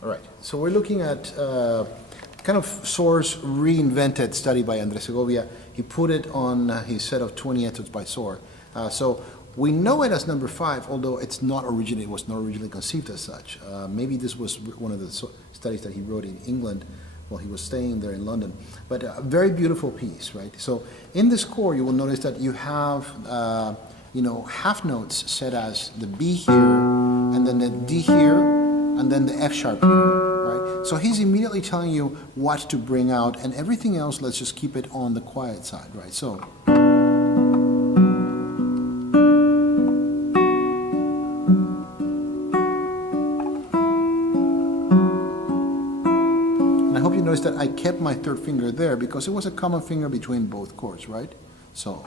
All right, so we're looking at kind of source reinvented study by Andres Segovia. He put it on his set of 20 etudes by Soar. So we know it as number 5, although it was not originally conceived as such. Maybe this was one of the studies that he wrote in England while he was staying there in London. But a very beautiful piece, right? So in the score, you will notice that you have half notes set as the B here, and then the D here, and then the F sharp here, right? So he's immediately telling you what to bring out, and everything else, let's just keep it on the quiet side, right? So. And I hope you notice that I kept my third finger there because it was a common finger between both chords, right? So.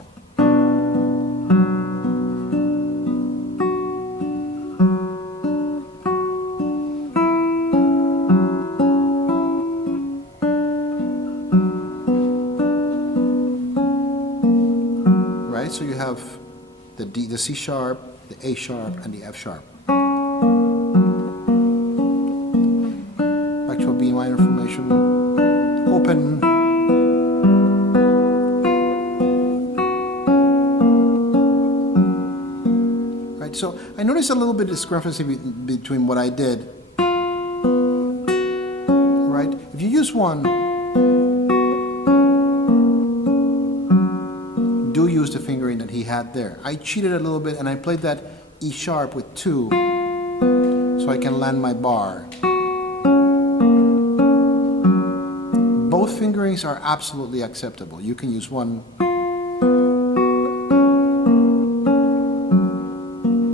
So you have the D, the C sharp, the A sharp, and the F sharp. Back to a B minor formation. Open. Right. So I noticed a little bit of discrepancy between what I did. Right. If you use one. Use the fingering that he had there. I cheated a little bit and I played that E sharp with 2 so I can land my bar. Both fingerings are absolutely acceptable. You can use one,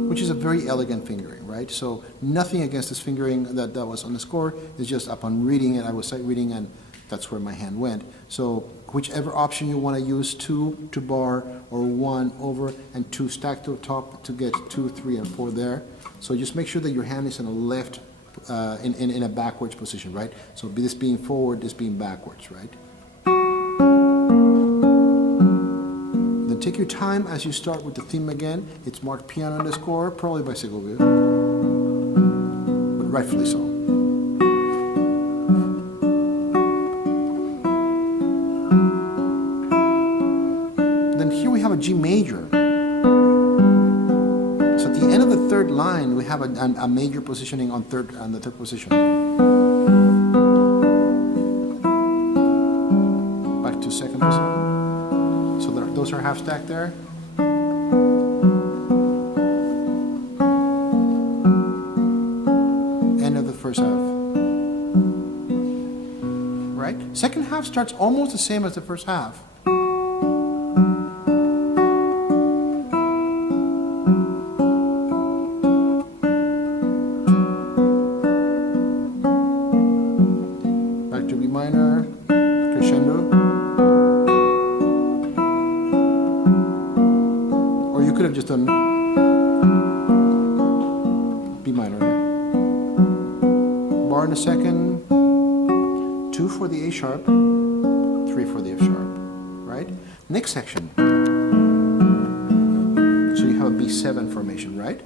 which is a very elegant fingering, right? So nothing against this fingering that was on the score. It's just upon reading it, I was sight reading and that's where my hand went. So whichever option you want to use, 2 to bar or 1 over and 2 stacked to top to get 2, 3, and 4 there. So just make sure that your hand is in a left, in a backwards position, right? So this being forward, this being backwards, right? Then take your time as you start with the theme again. It's marked piano on the score, probably by Segovia, but rightfully so. A G major. So at the end of the third line, we have a major positioning on the third position. Back to second position. So those are half stacked there. End of the first half. Right? Second half starts almost the same as the first half. Minor, crescendo, or you could have just done B minor. Bar in the second, 2 for the A sharp, 3 for the F sharp, right? Next section. So you have a B7 formation, right?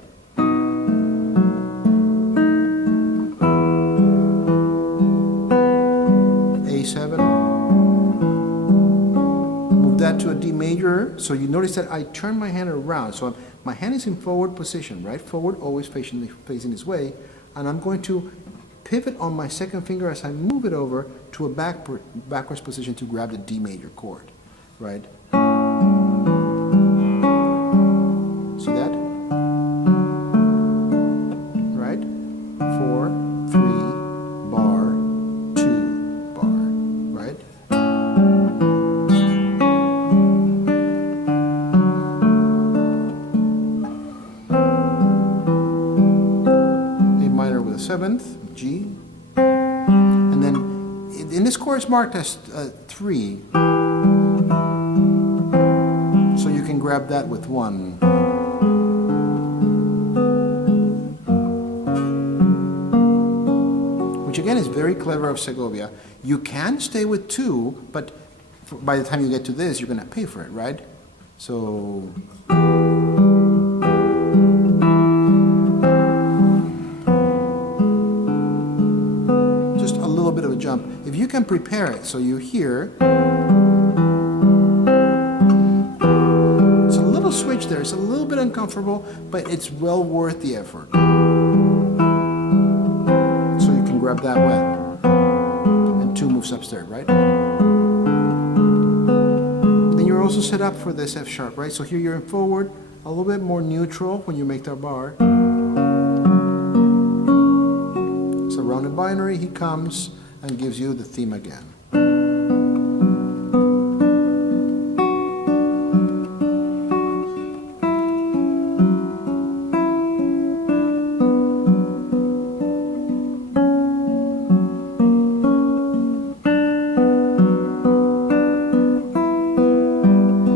Move that to a D major. So you notice that I turn my hand around. So my hand is in forward position, right? Forward, always facing this way. And I'm going to pivot on my second finger as I move it over to a backwards position to grab the D major chord, right? See that? Right? 4, 3, bar, 2, bar, right? A minor with a 7th, G. And then in this chord it's marked as 3. So you can grab that with 1. Which again is very clever of Segovia. You can stay with 2, but by the time you get to this, you're going to pay for it, right? So... to jump. If you can prepare it so you hear, it's a little switch there, it's a little bit uncomfortable, but it's well worth the effort. So you can grab that one and 2 moves upstairs, right? Then you're also set up for this F sharp, right? So here you're in forward, a little bit more neutral when you make that bar. So rounded binary, he comes and gives you the theme again.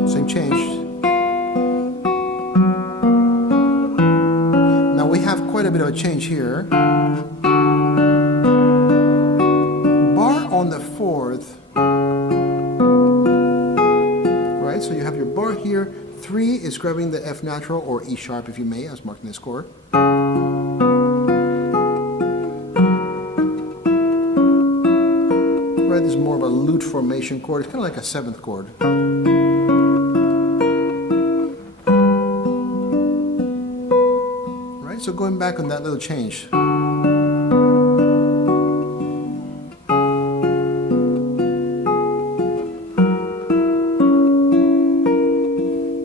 Same change. Now we have quite a bit of a change here. On the 4th, right? So you have your bar here. 3 is grabbing the F natural or E sharp, if you may, as marked in this chord. Right, this is more of a lute formation chord. It's kind of like a 7th chord. Right, so going back on that little change.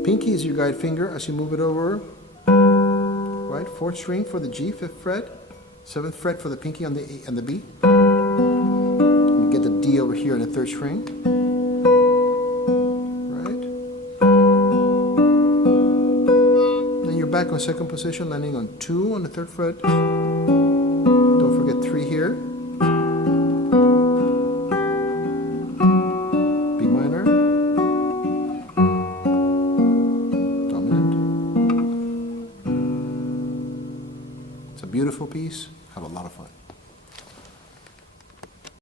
Pinky is your guide finger as you move it over, right? 4th string for the G, 5th fret, 7th fret for the pinky on the A and the B. You get the D over here in the 3rd string, right? Then you're back on 2nd position, landing on 2 on the 3rd fret. Don't forget 3 here. B minor. It's a beautiful piece. Have a lot of fun.